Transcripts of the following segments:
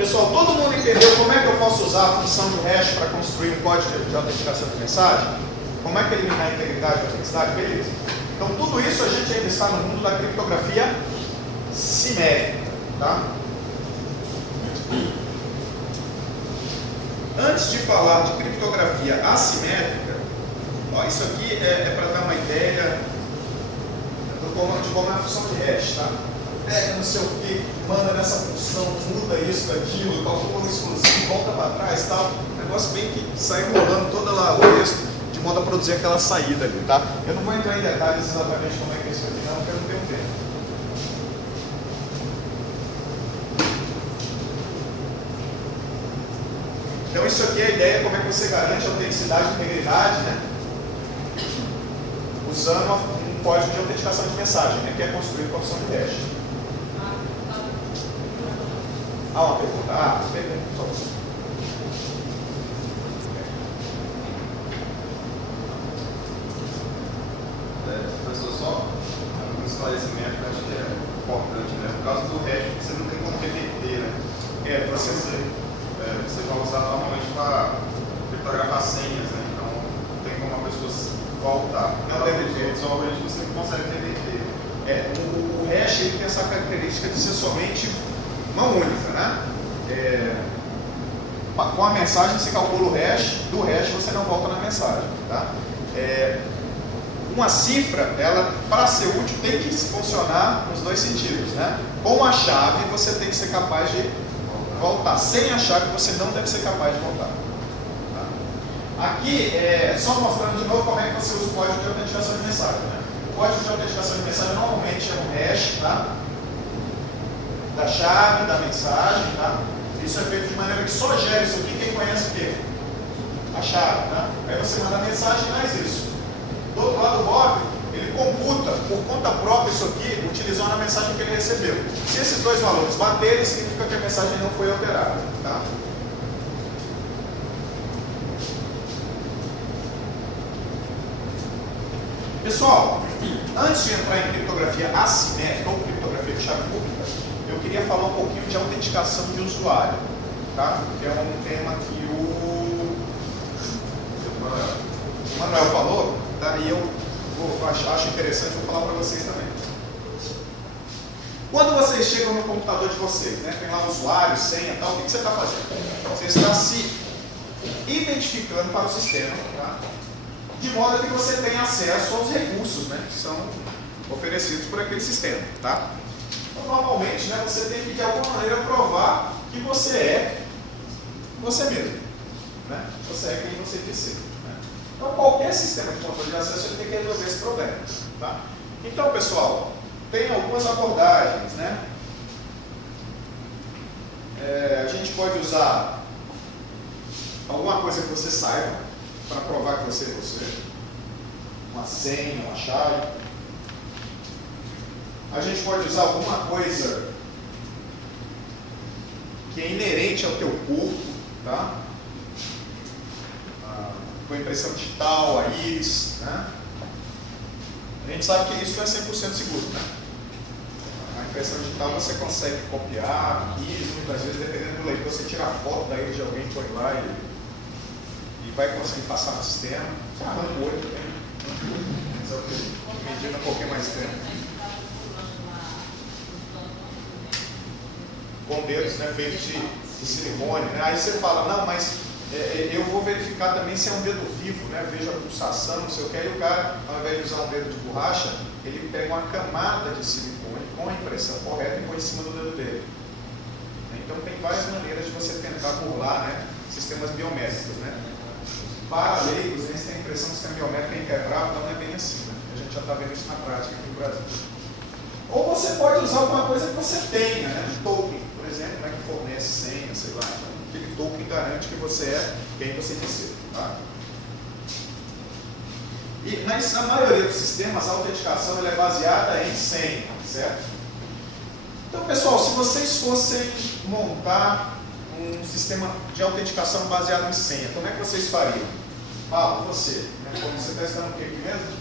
Pessoal, todo mundo entendeu como é que eu posso usar a função de hash para construir um código de autenticação de mensagem? Como é que eliminar a integridade e a autenticidade? Beleza. Então, tudo isso a gente ainda está no mundo da criptografia simétrica. Tá? Antes de falar de criptografia assimétrica, ó, isso aqui é para dar uma ideia de como é a função de hash. Tá? Pega não sei o que, manda nessa função, muda isso, daquilo, calcula um exclusivo, volta para trás, tal. Um negócio bem que sai rolando toda lá o texto, de modo a produzir aquela saída ali, tá? Eu não vou entrar em detalhes exatamente como é que é isso aqui, não, porque eu não tenho tempo. Então isso aqui é a ideia, como é que você garante a autenticidade e integridade, né? Usando um código de autenticação de mensagem, né? Que é construído com a função de hash. Uma pergunta? Pergunta, só você. Professor, só um esclarecimento que eu acho que é importante, né? Por causa do hash, você não tem como reverter, né? Você vai usar normalmente para criptografar senhas, né? Então não tem como a pessoa voltar. Não reverter. Os algoritmos você não consegue reverter. O hash ele tem essa característica de ser somente uma única, né? Com a mensagem você calcula o hash, do hash você não volta na mensagem, tá? Uma cifra, ela para ser útil tem que funcionar nos dois sentidos, né? Com a chave você tem que ser capaz de voltar, sem a chave você não deve ser capaz de voltar. Tá? Aqui só mostrando de novo como é que você usa o código de autenticação de mensagem, né? O código de autenticação de mensagem normalmente é um hash, tá? Da chave, da mensagem, tá? Isso é feito de maneira que só gera isso aqui quem conhece o quê? A chave, tá? Aí você manda a mensagem e mais isso. Do outro lado, o Bob, ele computa por conta própria isso aqui, utilizando a mensagem que ele recebeu. Se esses dois valores baterem, significa que a mensagem não foi alterada, tá? Pessoal, antes de entrar em criptografia assimétrica ou criptografia de chave pública, eu queria falar um pouquinho de autenticação de usuário, tá? Que é um tema que o Manuel falou, tá? E eu acho interessante, vou falar para vocês também. Quando vocês chegam no computador de vocês, né? Tem lá o usuário, senha e tal, o que você está fazendo? Você está se identificando para o sistema, tá? De modo que você tenha acesso aos recursos, né? Que são oferecidos por aquele sistema, tá? Normalmente, né, você tem que de alguma maneira provar que você é você mesmo, né? Você é quem você diz ser, né? Então qualquer sistema de controle de acesso ele tem que resolver esse problema, tá? Então pessoal, tem algumas abordagens, né? A gente pode usar alguma coisa que você saiba para provar que você é você, uma senha, uma chave. A gente pode usar alguma coisa que é inerente ao teu corpo, tá? Com impressão digital, a íris, né? A gente sabe que isso não é 100% seguro, né? A impressão digital você consegue copiar, íris, muitas vezes, dependendo do leitor, você tira a foto da íris de alguém que foi lá e vai conseguir passar no sistema. Você arranca o olho também, medindo um pouquinho mais tempo. Com dedos, né, feitos de silicone, né? Aí você fala, não, mas eu vou verificar também se é um dedo vivo, né? Vejo a pulsação, não sei o que. Aí o cara, ao invés de usar um dedo de borracha, ele pega uma camada de silicone com a impressão correta e põe em cima do dedo dele. Então tem várias maneiras de você tentar burlar, né, sistemas biométricos, né? Para leigos, né, se a impressão do sistema biométrico é inquebrável, então não é bem assim, né? A gente já está vendo isso na prática aqui no Brasil. Ou você pode usar alguma coisa que você tenha, né? Um token, por exemplo, né, que fornece senha, sei lá. Então, aquele token garante que você é quem você diz ser, tá? E na maioria dos sistemas, a autenticação ela é baseada em senha, certo? Então, pessoal, se vocês fossem montar um sistema de autenticação baseado em senha, como é que vocês fariam? Fala, você. Né? Como você está estudando o que aqui mesmo?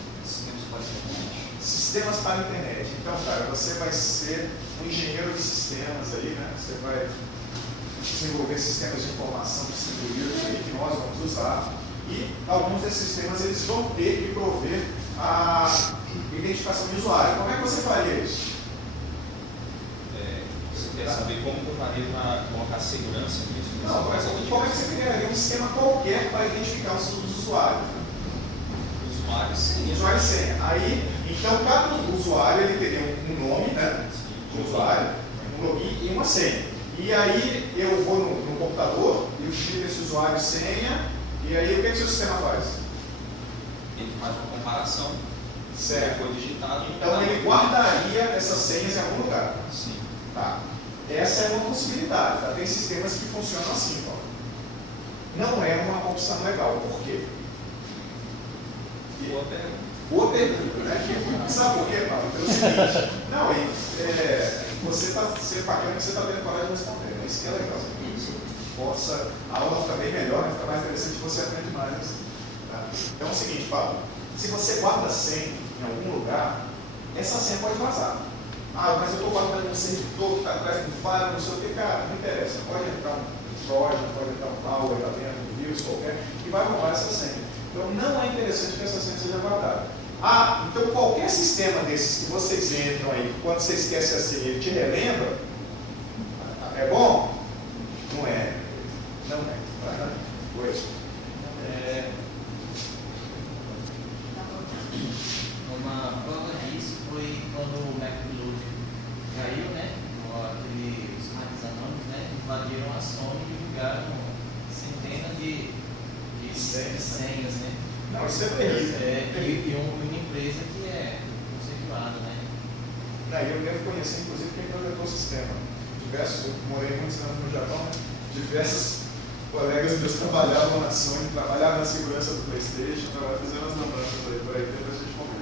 Sistemas para a internet. Então, cara, você vai ser um engenheiro de sistemas aí, né? Você vai desenvolver sistemas de informação distribuídos aí, que nós vamos usar, e alguns desses sistemas eles vão ter que prover a identificação de usuário. Como é que você faria isso? Você quer saber como que eu faria para colocar segurança nisso? Não, como é que você criaria um sistema qualquer para identificar os usuários? Usuário e senha. Usuário e senha. Aí, então, cada usuário ele teria um nome, né? De usuário, um login e uma senha. E aí eu vou no computador, eu digito esse usuário e senha, e aí o que o seu sistema faz? Ele faz uma comparação. Certo. Foi digitado. Então ele guardaria essas senhas em algum lugar. Sim. Tá. Essa é uma possibilidade. Tá? Tem sistemas que funcionam assim, Paulo. Não é uma opção legal. Por quê? Boa pergunta. Boa pergunta, né? Sabe por quê, Paulo? Pelo seguinte, não, você está sendo bacana que você está tendo coragem de responder, né? Isso que é legal. A aula fica bem melhor, né? Fica mais interessante e você aprende mais. Assim, tá? Então é o seguinte, Paulo, se você guarda senha em algum lugar, essa senha pode vazar. Ah, mas eu estou guardando um servidor que está atrás do firewall, não sei o que, cara, não interessa. Pode entrar um Trojan, pode entrar um malware lá dentro, um vírus qualquer, e vai roubar essa senha. Então não é interessante que essa senha seja guardada. Ah, então qualquer sistema desses que vocês entram aí, quando você esquece a senha, ele te relembra, é bom? Não é. Não é. Pois. Uma prova disso foi quando o MacBook caiu, né? Aqueles hackers anônimos, né? Invadiram a Sony e divulgaram centenas de senhas, né? Não, isso é terrível. E uma empresa que é conceituada, né? Eu devo conhecer, inclusive, quem projetou o sistema. Eu morei muitos anos no Japão, né? Diversos colegas meus trabalhavam na Sony, trabalhavam na segurança do PlayStation, fizeram as lembranças aí por aí, depois a gente comenta.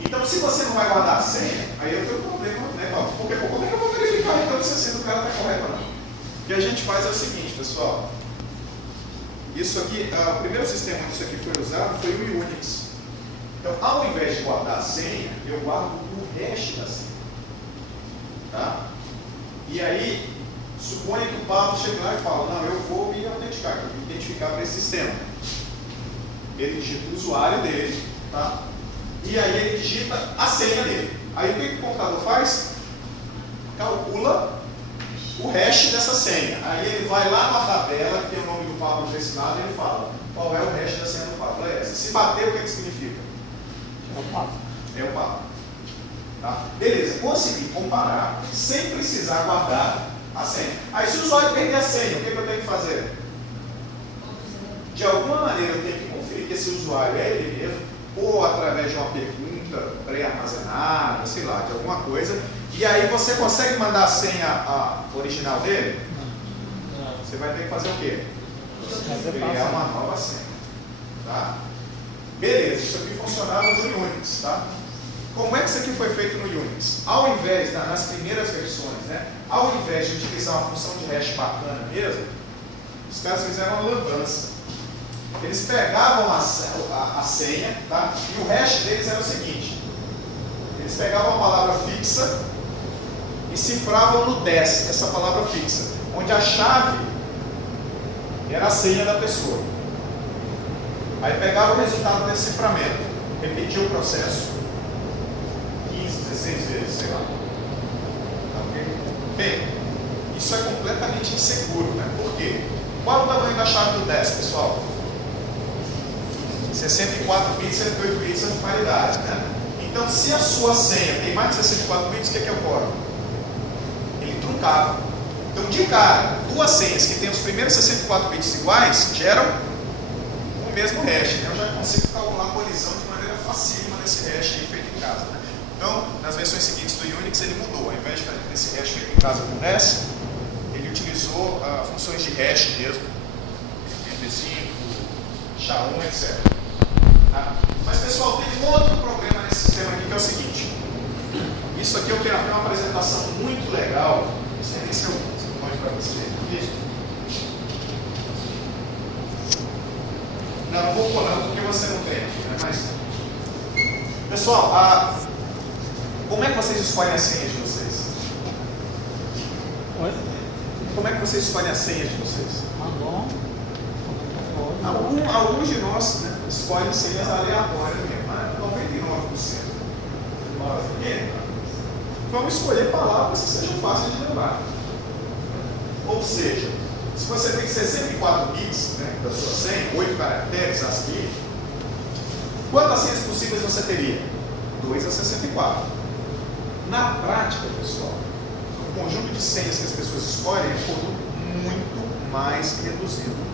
Então, se você não vai guardar a senha, aí eu tenho um problema, né, Paulo? Porque como é que eu vou verificar então se a senha do cara está correta ou não? O que a gente faz é o seguinte, pessoal. Isso aqui, o primeiro sistema onde isso aqui foi usado foi o Unix. Então, ao invés de guardar a senha, eu guardo o hash da senha. Tá? E aí, suponha que o Pablo chega lá e fala, não, eu vou me autenticar, eu vou me identificar para esse sistema. Ele digita o usuário dele, tá? E aí ele digita a senha dele. Aí o que o computador faz? Calcula o hash dessa senha. Aí ele vai lá na tabela, que tem o nome do Pablo desse lado, e ele fala qual é o hash da senha do Pablo. É essa. Se bater, o que significa? É o Pablo. É o Pablo. Tá? Beleza, consegui comparar sem precisar guardar a senha. Aí se o usuário perder a senha, o que eu tenho que fazer? De alguma maneira eu tenho que conferir que esse usuário é ele mesmo, ou através de uma pergunta pré-armazenada, sei lá, de alguma coisa. E aí você consegue mandar a senha original dele? Não. Você vai ter que fazer o quê? Criar uma nova senha. Tá? Beleza, isso aqui funcionava no Unix. Tá? Como é que isso aqui foi feito no Unix? Ao invés, nas primeiras versões, né, ao invés de utilizar uma função de hash bacana mesmo, os caras fizeram uma lambança. Eles pegavam a senha, tá? E o hash deles era o seguinte: eles pegavam a palavra fixa e cifravam no 10 essa palavra fixa, onde a chave era a senha da pessoa. Aí pegava o resultado desse ciframento, repetia o processo 15, 16 vezes, sei lá. Tá, okay? Bem, isso é completamente inseguro, né? Por quê? Qual é o tamanho da chave do 10, pessoal? 64 bits, 128 bits de paridade, né? Então, se a sua senha tem mais de 64 bits, o que ocorre? Ele truncava. Então, de cara, duas senhas que têm os primeiros 64 bits iguais geram o mesmo hash. Né? Eu já consigo calcular a colisão de maneira facílima desse hash aí feito em casa. Né? Então, nas versões seguintes do Unix, ele mudou. Ao invés de fazer esse hash feito em casa com 10, ele utilizou funções de hash mesmo, MP5, SHA-1, etc. Tá? Mas, pessoal, tem um outro problema nesse sistema aqui que é o seguinte. Isso aqui eu tenho até uma apresentação muito legal. Não sei nem se eu mostro para você. Não vou pôr não, porque você não tem. Né? Mas, pessoal, como é que vocês escolhem as senhas de vocês? Como é que vocês escolhem as senhas de vocês? Alguns de nós, né, escolhem senhas aleatórias mesmo, mas 99%. Por quê? Vamos escolher palavras que sejam fáceis de lembrar. Ou seja, se você tem 64 bits, né, da sua senha, 8 caracteres ASCII, quantas senhas possíveis você teria? 2 a 64. Na prática, pessoal, o conjunto de senhas que as pessoas escolhem é um conjunto muito mais reduzido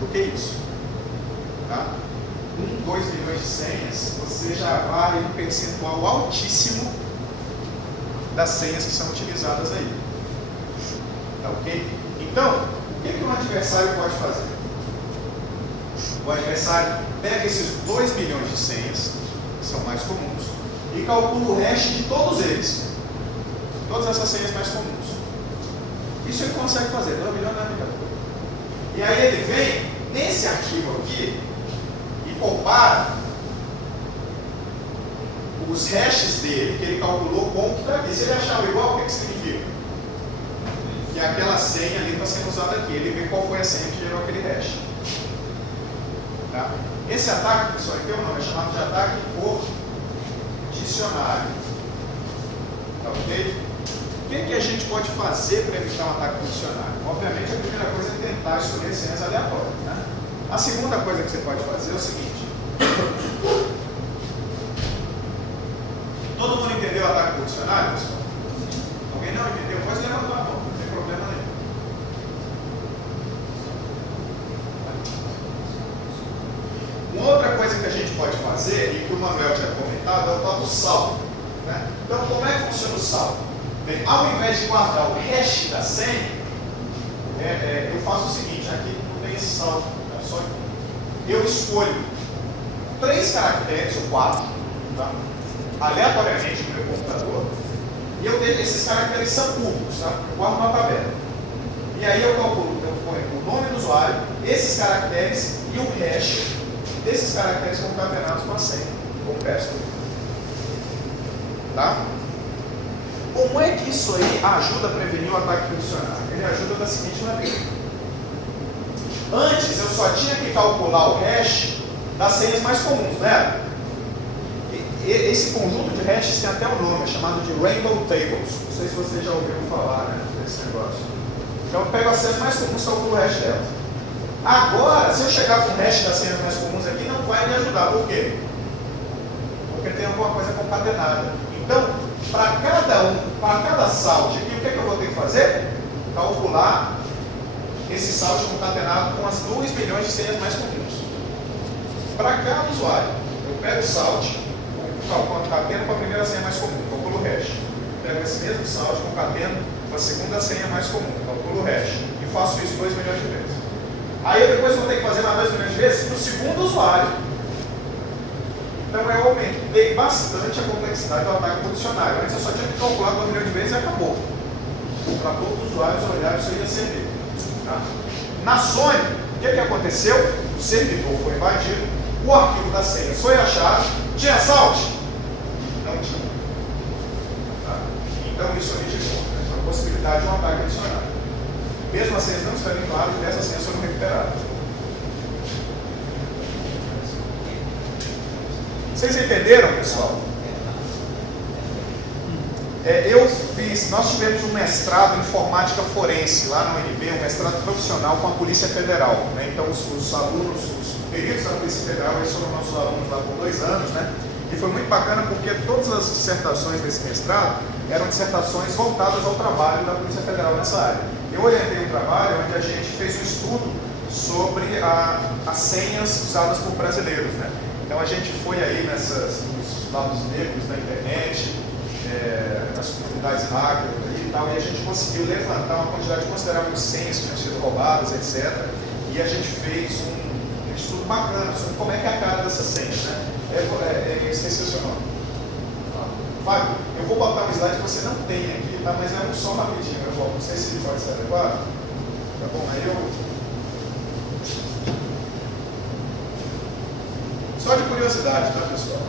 do que isso. Tá? 2 milhões de senhas, você já vai em um percentual altíssimo das senhas que são utilizadas aí. Tá ok? Então, o que um adversário pode fazer? O adversário pega esses 2 milhões de senhas, que são mais comuns, e calcula o hash de todos eles. Todas essas senhas mais comuns. Isso ele consegue fazer, 2 milhões não é muita coisa. E aí ele vem nesse arquivo aqui e compara os hashes dele que ele calculou com o que está aqui. Se ele achar igual, o que significa? Que aquela senha ali está sendo usada aqui. Ele vê qual foi a senha que gerou aquele hash. Tá? Esse ataque, pessoal, aqui é o nome, é chamado de ataque por dicionário. Tá ok? O que a gente pode fazer para evitar um ataque por dicionário? Obviamente, a primeira coisa é tentar escolher senhas aleatórias. Né? A segunda coisa que você pode fazer é o seguinte. Todo mundo entendeu o ataque por dicionário, pessoal? Alguém não entendeu? Pode levantar a mão, não tem problema nenhum. Uma outra coisa que a gente pode fazer, e que o Manuel tinha comentado, é o tal do saldo. Né? Então, como é que funciona o saldo? Bem, ao invés de guardar o hash da senha, eu faço o seguinte, aqui não tem esse saldo, é só aqui. Eu escolho 3 caracteres, ou 4, tá? Aleatoriamente no meu computador, e esses caracteres são públicos, tá? Eu guardo uma tabela. E aí eu calculo, eu ponho o nome do usuário, esses caracteres e o hash desses caracteres concatenados com a senha, com o password. Tá? Como é que isso aí ajuda a prevenir o ataque por dicionário? Ele ajuda da seguinte maneira. Antes eu só tinha que calcular o hash das senhas mais comuns, né? Esse conjunto de hashes tem até um nome, é chamado de Rainbow Tables. Não sei se vocês já ouviram falar, né, desse negócio. Então eu pego as senhas mais comuns e calculo o hash delas. Agora, se eu chegar com o hash das senhas mais comuns aqui, não vai me ajudar. Por quê? Porque tem alguma coisa concatenada. Então, para cada saldo aqui, o que eu vou ter que fazer? Calcular esse saldo concatenado com as 2 milhões de senhas mais comuns. Para cada usuário, eu pego o saldo, concateno com a primeira senha mais comum, calculo o hash. Pego esse mesmo saldo, concateno com a segunda senha mais comum, calculo o hash. E faço isso 2 milhões de vezes. Aí eu depois vou ter que fazer mais 2 milhões de vezes no segundo usuário. Então eu aumentei bastante a complexidade do ataque por dicionário. Antes eu só tinha que calcular 2 milhões de vezes e acabou. Para todos os usuários olharem, isso ia servir. Tá? Na Sony, o que aconteceu? O servidor foi invadido, o arquivo da senha foi achado, tinha salt? Não tinha. Tá? Então isso originou a possibilidade de um ataque adicional. Mesmo as senhas não estarem claras, essas senhas foram recuperadas. Vocês entenderam, pessoal? Nós tivemos um mestrado em informática forense lá no UNB, um mestrado profissional com a Polícia Federal. Né? Então os alunos, os peritos da Polícia Federal, eles foram nossos alunos lá por 2 anos, né? E foi muito bacana porque todas as dissertações desse mestrado eram dissertações voltadas ao trabalho da Polícia Federal nessa área. Eu orientei um trabalho onde a gente fez um estudo sobre as senhas usadas por brasileiros, né? Então a gente foi aí nos lados negros da internet, nas comunidades hackers e tal, e a gente conseguiu levantar uma quantidade considerável de senhas que tinham sido roubadas, etc. E a gente fez um estudo bacana sobre como é que é a cara dessas senhas, né? Esqueci o seu nome. Fábio, eu vou botar um slide que você não tem aqui, tá? Mas é só rapidinho, eu vou. Não sei se ele pode ser adequado. Tá bom, aí eu... Só de curiosidade, tá, pessoal?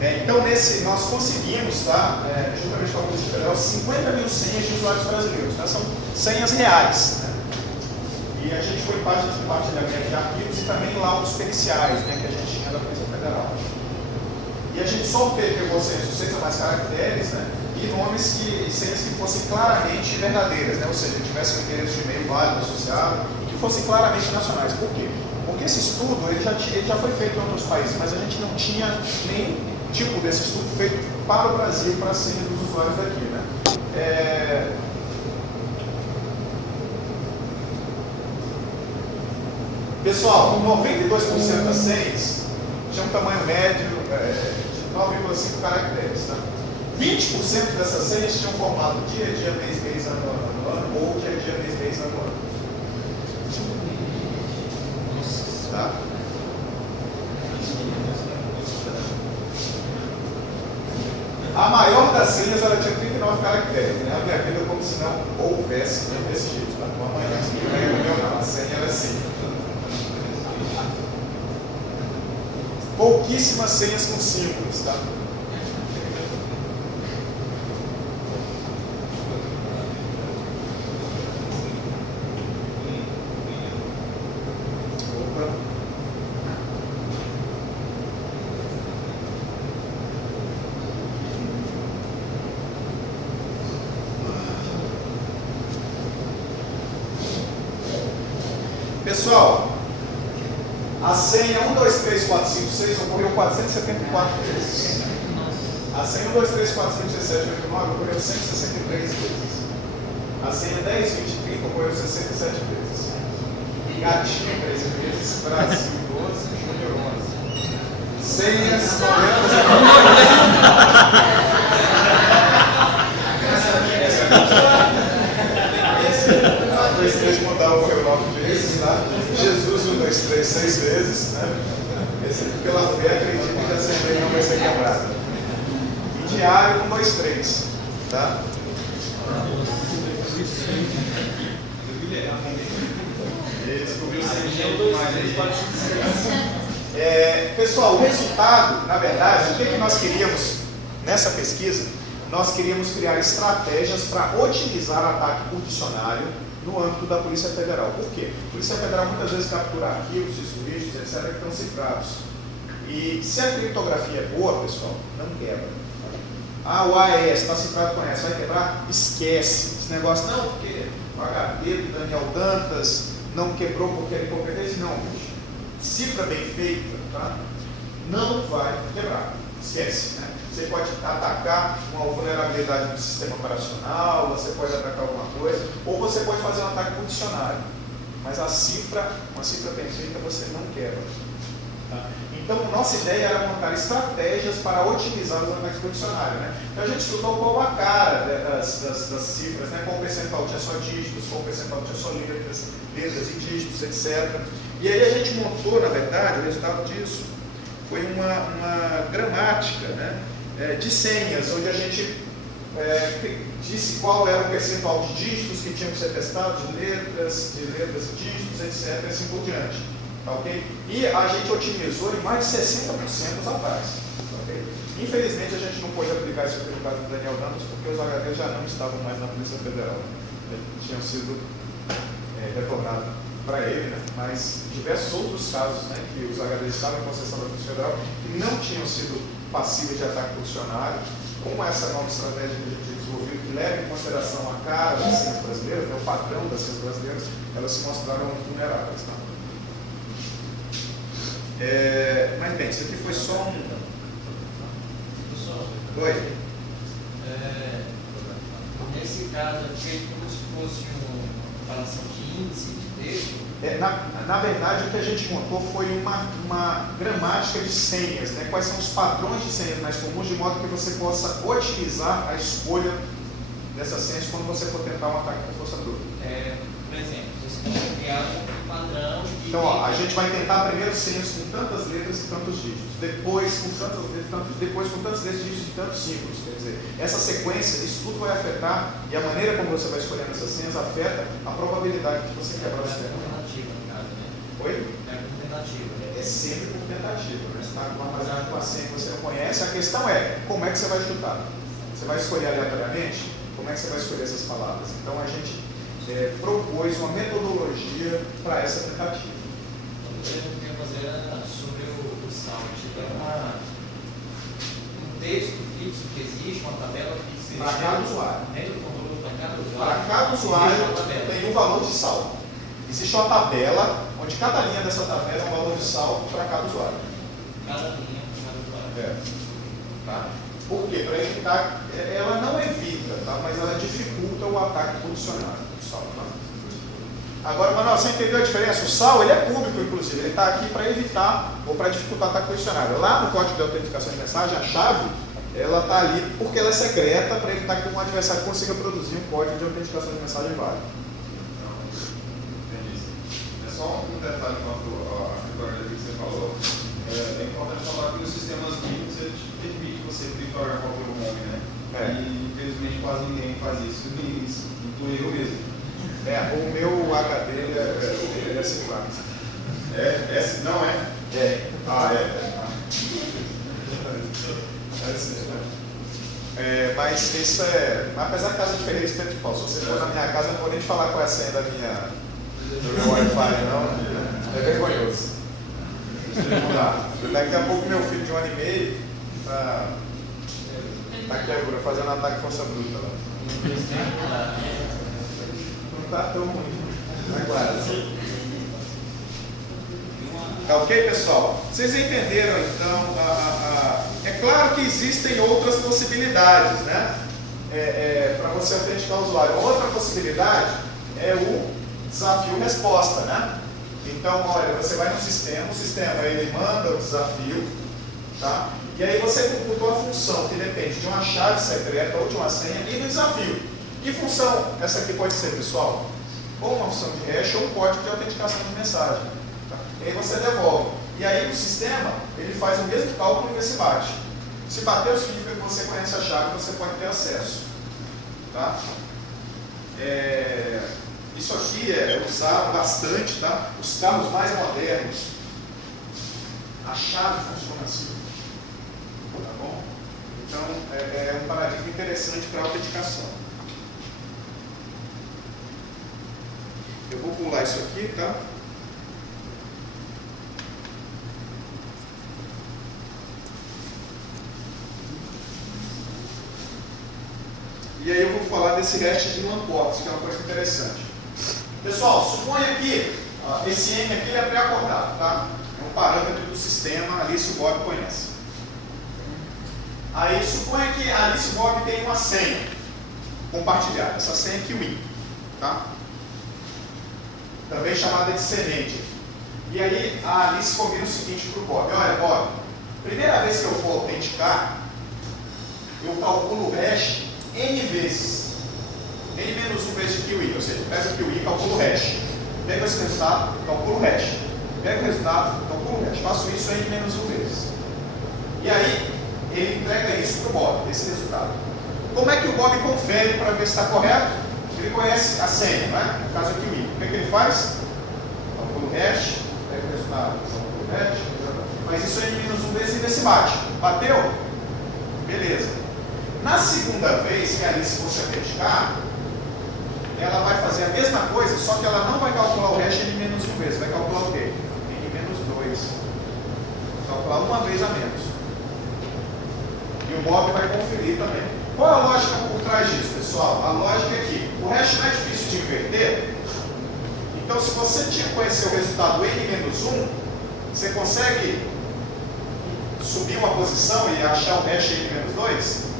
Então, nós conseguimos, tá, juntamente com a Polícia Federal, 50 mil senhas de usuários brasileiros. Tá? São senhas reais. Né? E a gente foi parte de compartilhamento de arquivos e também laudos periciais, né, que a gente tinha da Polícia Federal. E a gente só pegou senhas de 6 ou mais caracteres, né, e nomes e senhas que fossem claramente verdadeiras, né, ou seja, que tivessem um endereço de e-mail válido associado e que fossem claramente nacionais. Por quê? Porque esse estudo ele já foi feito em outros países, mas a gente não tinha nenhum tipo desse estudo feito para o Brasil, para a senha dos usuários daqui. Né? Pessoal, 92% das senhas tinha um tamanho médio de 9,5 caracteres. Tá? 20% dessas senhas tinham formato dia, mês, ano, ou dia, mês, ano. Tá? A maior das senhas ela tinha 39 caracteres, né? A minha vida como se não houvesse nenhum desse tipo. Tá? Amanhã, a senha era assim. Pouquíssimas senhas com símbolos, tá? Pessoal, a senha 1, 2, 3, 4, 5, 6 ocorreu 474 vezes. A senha 1, 2, 3, 4, 5, 6, 7, 8, 9 ocorreu 163 vezes. A senha 10, 20, 30 ocorreu 67 vezes. Gatinho 13 vezes, Brasil 12, Júnior 11. Senhas 1, 2, 3 mudar ocorreu 9 vezes, tá? Jesus 1, 2, 3, 6 vezes, né? Esse, pela fé, acredito que a Assembleia não vai ser quebrada. E diário 1, 2, 3, tá? Pessoal, o resultado, na verdade, o que nós queríamos nessa pesquisa? Nós queríamos criar estratégias para otimizar ataque por dicionário no âmbito da Polícia Federal. Por quê? A Polícia Federal muitas vezes captura arquivos, registros, etc., que estão cifrados. E se a criptografia é boa, pessoal, não quebra. Ah, o AES está cifrado com essa, vai quebrar? Esquece. Esse negócio, não, porque o HD do Daniel Dantas não quebrou porque era incompetente. Não, bicho. Cifra bem feita, tá? Não vai quebrar. Esquece, né? Você pode atacar uma vulnerabilidade do sistema operacional, você pode atacar alguma coisa, ou você pode fazer um ataque por dicionário. Mas uma cifra bem feita, você não quebra. Tá? Então, nossa ideia era montar estratégias para otimizar os ataques por dicionário. Né? Então, a gente estudou qual a cara das cifras, né? Qual percentual tinha só dígitos, qual percentual tinha só letras e dígitos, etc. E aí a gente montou, na verdade, o resultado disso foi uma gramática, né? De senhas, onde a gente disse qual era o percentual de dígitos que tinham que ser testados, de letras e dígitos, etc., assim por diante. Tá, okay? E a gente otimizou em mais de 60% os ataques. Tá, okay? Infelizmente, a gente não pôde aplicar isso no caso do Daniel Dantas, porque os HDs já não estavam mais na Polícia Federal. Tinham sido retornados para ele, né? Mas diversos outros casos, né, que os HDs estavam em concessão da Polícia Federal que não tinham sido passíveis de ataque por dicionário, com essa nova estratégia que a gente desenvolveu, que leva em consideração a cara das senhas brasileiras, né, o padrão das senhas brasileiras, elas se mostraram vulneráveis. Tá? Mas bem, isso aqui foi só um... Oi? Nesse caso aqui, como se fosse uma comparação de índice de texto. Na verdade, o que a gente montou foi uma gramática de senhas, né? Quais são os padrões de senhas mais comuns, de modo que você possa otimizar a escolha dessas senhas quando você for tentar um ataque por força bruta. Por exemplo, vocês criaram um padrão de... Então, ó, a gente vai tentar primeiro senhas com tantas letras e tantos dígitos, depois com tantas letras, depois com tantos dígitos e tantos símbolos. Quer dizer, essa sequência, isso tudo vai afetar, e a maneira como você vai escolhendo essas senhas afeta a probabilidade de você quebrar o sistema. No caso, né? Oi? É tentativa. É sempre por tentativa, né? Você está armazenando com a senha que você não conhece. A questão é, como é que você vai chutar? Você vai escolher aleatoriamente? Como é que você vai escolher essas palavras? Então a gente propôs uma metodologia para essa tentativa. O que eu queria fazer era sobre o site. Um texto fixo que existe, uma tabela que Para cada usuário. Dentro do conteúdo, para cada usuário. Para cada usuário tem um valor de saldo. Existe uma tabela, onde cada linha dessa tabela é um valor de saldo para cada usuário. Cada linha para cada usuário. Tá? Por quê? Para evitar, ela não evita, tá? Mas ela dificulta o ataque do dicionário. Do saldo, tá? Agora, Manuel, você entendeu a diferença? O SAL ele é público, inclusive. Ele está aqui para evitar ou para dificultar o ataque do dicionário. Lá no código de autenticação de mensagem, a chave, ela está ali porque ela é secreta para evitar que um adversário consiga produzir um código de autenticação de mensagem válido. Entendi. É só um detalhe quanto à criptografia que você falou. É importante falar que os sistemas Linux eles permitem você criptografar pelo nome, né? E infelizmente quase ninguém faz isso, inclui eu mesmo. O meu HD ele é circular. Não é? É. Mas isso apesar que casa diferente, tanto faz. Se você for na minha casa, eu não vou nem te falar qual é a senha do meu Wi-Fi, não. É vergonhoso. Daqui a pouco meu filho de 1 ano e meio tá aqui agora fazendo ataque força bruta lá. Não tá tão ruim. Agora. Tá ok, pessoal? Vocês entenderam então? É claro que existem outras possibilidades, né? Para você autenticar o usuário. Outra possibilidade é o desafio-resposta, né? Então, olha, você vai no sistema, o sistema ele manda o desafio, tá? E aí você computou a função que depende de uma chave secreta ou de uma senha e do desafio. Que função essa aqui pode ser, pessoal? Ou uma função de hash ou um código de autenticação de mensagem. Tá? E aí você devolve. E aí o sistema ele faz o mesmo cálculo e vê se bate. Se bater, significa que você conhece a chave e você pode ter acesso. Tá? Isso aqui é usado bastante, tá? Os carros mais modernos, a chave funciona assim. Tá bom? Então, é um paradigma interessante para a autenticação. Eu vou pular isso aqui, tá? E aí eu vou falar desse hash de Lamport, que é uma coisa interessante. Pessoal, suponha que esse N aqui é pré-acordado, tá? É um parâmetro do sistema, Alice e o Bob conhece. Aí suponha que a Alice e o Bob tem uma senha compartilhada. Essa senha aqui é o IN, tá? Também chamada de semente. E aí a Alice combina o seguinte para o Bob: olha, Bob, primeira vez que eu for autenticar, eu calculo o hash N vezes. N menos 1 vezes QI, ou seja, pega o QI, calcula o hash. Pega esse resultado, calcula o hash. Pega o resultado, calcula o hash. Faço isso N menos 1 vezes. E aí, ele entrega isso para o Bob, esse resultado. Como é que o Bob confere para ver se está correto? Ele conhece a senha, não é? No caso, o QI. O que é que ele faz? Calcula o hash, pega o resultado, calcula o hash. Mas isso N menos 1 vezes e vê se bate. Bateu? Beleza. Na segunda vez que a Alice for se autenticar, ela vai fazer a mesma coisa, só que ela não vai calcular o hash N menos 1 vezes, vai calcular o quê? N menos 2. Vai calcular uma vez a menos. E o Bob vai conferir também. Qual a lógica por trás disso, pessoal? A lógica é que o hash não é difícil de inverter. Então, se você tinha que conhecer o resultado N menos 1, você consegue subir uma posição e achar o hash N menos 2?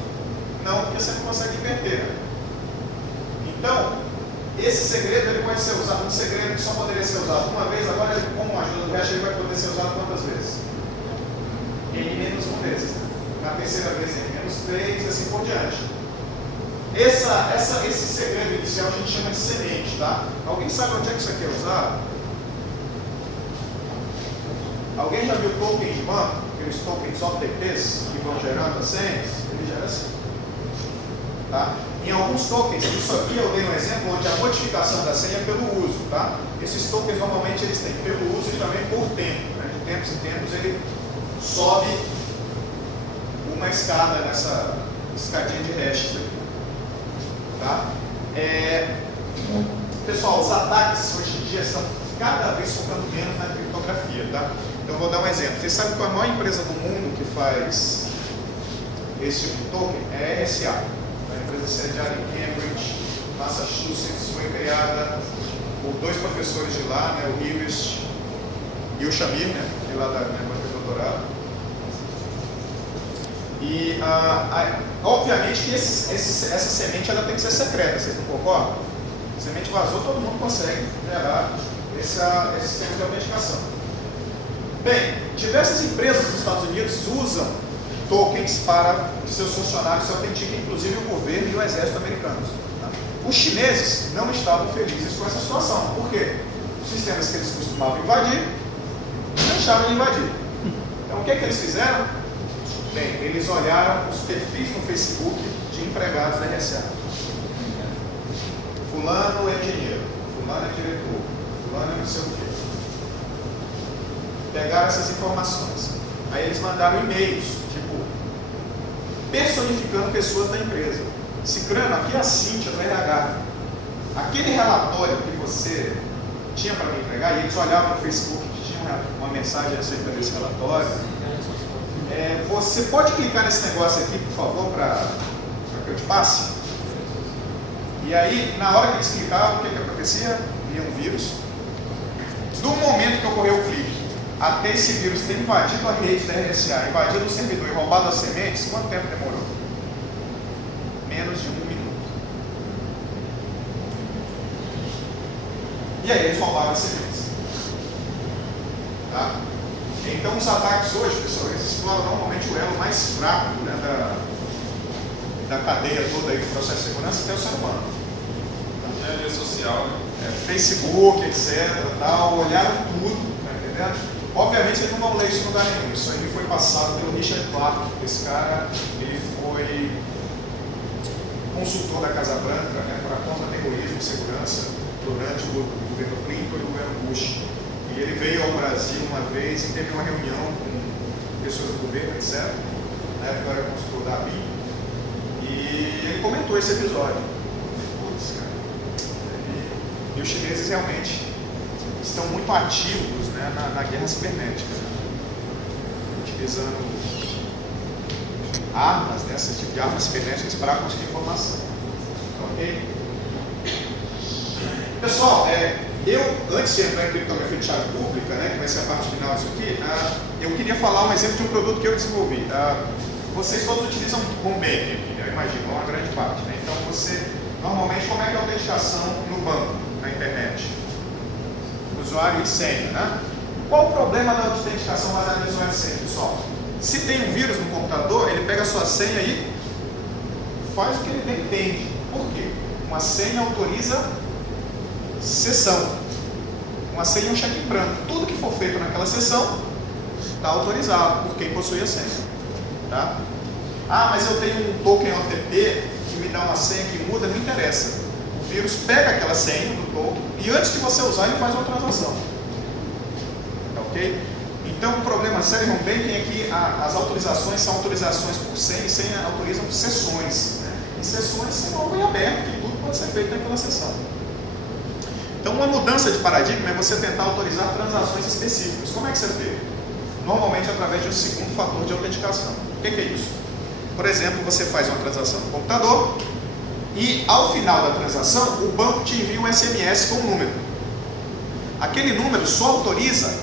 Não, porque você não consegue inverter. Então, esse segredo ele pode ser usado, um segredo que só poderia ser usado uma vez, agora ele, com a ajuda do hash ele vai poder ser usado quantas vezes? N menos 1 vezes. Na terceira vez N menos 3 e assim por diante. Esse segredo inicial a gente chama de semente, tá? Alguém sabe onde é que isso aqui é usado? Alguém já viu token de banco? Aqueles tokens OTPs que vão gerando as senhas? Ele gera assim. Tá? Em alguns tokens, isso aqui eu dei um exemplo onde a modificação da senha é pelo uso, tá? Esses tokens normalmente eles têm pelo uso e também por tempo, né? De tempos em tempos ele sobe uma escada nessa escadinha de hashes aqui, tá? Pessoal, os ataques hoje em dia estão cada vez focando menos na criptografia, tá? Então vou dar um exemplo. Vocês sabem que a maior empresa do mundo que faz esse tipo de token é a RSA. A empresa sediada em Cambridge, Massachusetts, foi criada por dois professores de lá, né, o Rivers e o Shamir, né, de lá da minha banca de doutorado. E obviamente que essa semente ela tem que ser secreta, vocês não concordam? A semente vazou, todo mundo consegue gerar esse sistema de autenticação. Bem, diversas empresas dos Estados Unidos usam tokens para que seus funcionários se autentiquem, inclusive o governo e o exército americanos. Tá? Os chineses não estavam felizes com essa situação. Por quê? Os sistemas que eles costumavam invadir, deixaram de invadir. Então o que eles fizeram? Bem, eles olharam os perfis no Facebook de empregados da RSA. Fulano é engenheiro, fulano é diretor, fulano é não sei o quê. Pegaram essas informações. Aí eles mandaram e-mails, tipo, personificando pessoas da empresa. Cicrano, aqui é a Cíntia do RH. Aquele relatório que você tinha para me entregar, e eles olhavam no Facebook que tinha uma mensagem acerca desse relatório. Você pode clicar nesse negócio aqui, por favor, para que eu te passe? E aí, na hora que eles clicavam, o que acontecia? Via um vírus. Do momento que ocorreu o clique, até esse vírus ter invadido a rede da RSA, invadido o servidor e roubado as sementes, quanto tempo demorou? Menos de 1 minuto. E aí eles roubaram as sementes. Tá? Então os ataques hoje, pessoal, eles exploram normalmente o elo mais fraco, né, da cadeia toda aí do processo de segurança, que é o ser humano. É rede social, né? Facebook, etc. Tal, olharam tudo, tá entendendo? Obviamente eles não vão ler isso em lugar nenhum. Isso aí foi passado pelo Richard Clark. Esse cara, ele foi consultor da Casa Branca, né, para contra-terrorismo e segurança durante o governo Clinton e o governo Bush. E ele veio ao Brasil uma vez e teve uma reunião com pessoas do governo, etc. Na época eu era consultor da ABI. E ele comentou esse episódio. Putz, cara. E os chineses realmente estão muito ativos, né, na guerra cibernética, né? Utilizando armas, né, esse tipo de armas cibernéticas para conseguir informação. Ok? Pessoal, antes de entrar em criptografia de chave pública, né, que vai ser a parte final disso aqui, eu queria falar um exemplo de um produto que eu desenvolvi. Vocês todos utilizam home banking aqui, eu imagino, uma grande parte. Né? Então normalmente, como é que é a autenticação no banco, na internet? Usuário e senha, né? Qual o problema da autenticação baseada em usuário e senha, pessoal? Se tem um vírus no computador, ele pega a sua senha e faz o que ele bem entende. Por quê? Uma senha autoriza sessão. Uma senha é um cheque em branco. Tudo que for feito naquela sessão está autorizado por quem possui a senha. Tá? Mas eu tenho um token OTP que me dá uma senha que muda, não interessa. O vírus pega aquela senha do token e antes de você usar ele faz uma transação. Tá, ok? Então o problema sério no banking é que as autorizações são autorizações por senha e senha autorizam por sessões. Né? E sessões são algo em aberto, que tudo pode ser feito naquela sessão. Então uma mudança de paradigma é você tentar autorizar transações específicas. Como é que você vê? Normalmente através de um segundo fator de autenticação. O que é isso? Por exemplo, você faz uma transação no computador e ao final da transação o banco te envia um SMS com um número. Aquele número só autoriza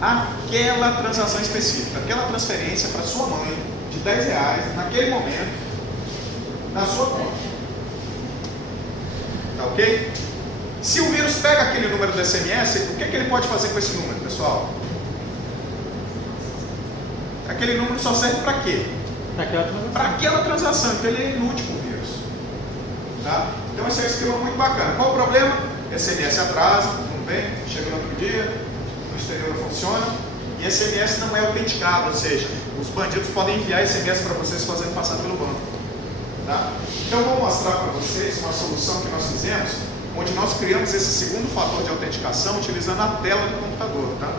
aquela transação específica, aquela transferência para sua mãe de R$10 naquele momento na sua conta. Tá ok? Se o vírus pega aquele número do SMS, o que ele pode fazer com esse número, pessoal? Aquele número só serve para quê? Para aquela transação. Então ele é inútil para o vírus. Tá? Então esse é um esquema muito bacana. Qual o problema? SMS atrasa, não vem, chega no outro dia, no exterior não funciona. E SMS não é autenticado, ou seja, os bandidos podem enviar SMS para vocês fazendo passar pelo banco. Tá? Então, eu vou mostrar para vocês uma solução que nós fizemos, onde nós criamos esse segundo fator de autenticação utilizando a tela do computador. Tá?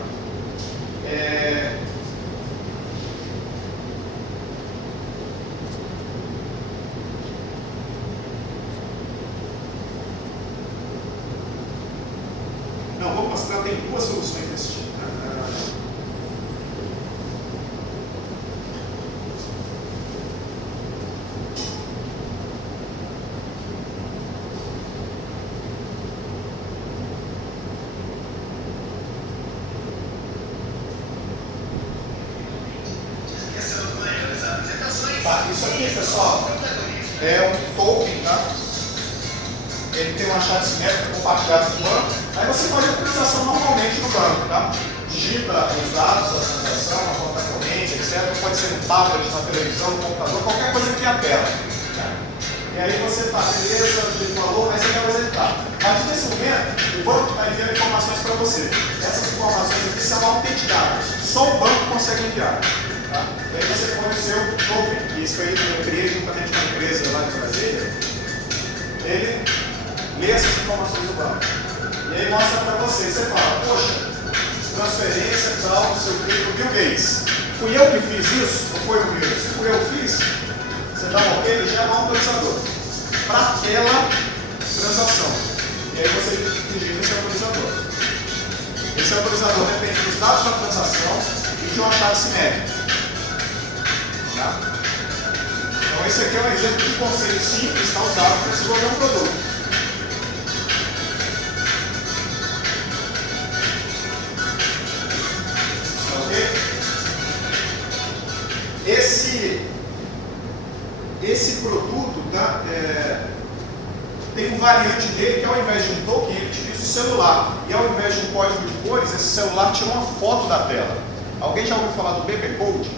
Não, vou mostrar, tem duas soluções desse tipo. Tá, isso aqui, pessoal, é um token, tá? Ele tem uma chave simétrica compartilhada com o banco. Aí você faz a utilização normalmente no banco, tá? Digita os dados da transação, a conta corrente, etc. Pode ser no tablet, na televisão, no computador, qualquer coisa que tenha tela. Né? E aí você tá, beleza, o valor, mas você quer apresentar. A partir desse momento, o banco vai enviar informações para você. Essas informações aqui são autenticadas. Só o banco consegue enviar. Tá? E aí você põe o seu token. Isso aí eu criei juntamente com a empresa lá de Brasília. Ele lê essas informações do banco. E aí mostra para você. Você fala, poxa, transferência tal, não sei o que, do Bill Gates. Fui eu que fiz isso? Ou foi o Bill? Se fui eu que fiz, você dá um ok, ele gera um autorizador para aquela transação. E aí você digita esse autorizador. Esse autorizador depende dos dados da transação e de uma chave simétrica. Tá? Então esse aqui é um exemplo de conceito simples que está usado para desenvolver um produto. Esse produto, tá, tem um variante dele que ao invés de um token, ele utiliza o celular. E ao invés de um código de cores, esse celular tira uma foto da tela. Alguém já ouviu falar do BB Code?